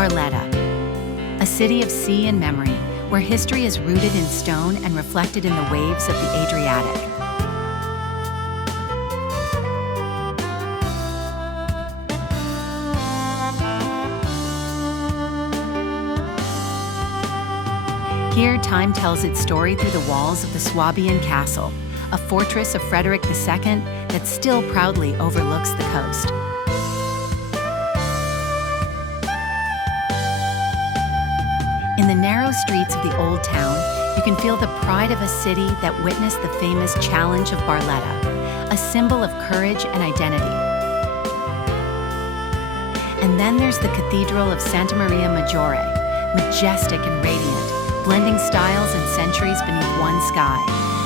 Barletta, a city of sea and memory, where history is rooted in stone and reflected in the waves of the Adriatic. Here, time tells its story through the walls of the Swabian castle, a fortress of Frederick II that still proudly overlooks the coast. In the narrow streets of the old town, you can feel the pride of a city that witnessed the famous Challenge of Barletta, a symbol of courage and identity. And then there's the Cathedral of Santa Maria Maggiore, majestic and radiant, blending styles and centuries beneath one sky.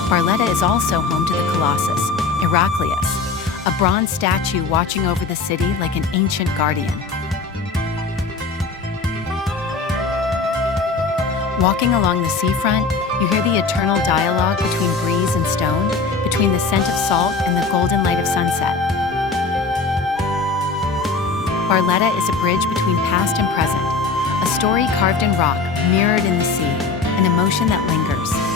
Barletta is also home to the Colossus, Heraclius, a bronze statue watching over the city like an ancient guardian. Walking along the seafront, you hear the eternal dialogue between breeze and stone, between the scent of salt and the golden light of sunset. Barletta is a bridge between past and present, a story carved in rock, mirrored in the sea, an emotion that lingers.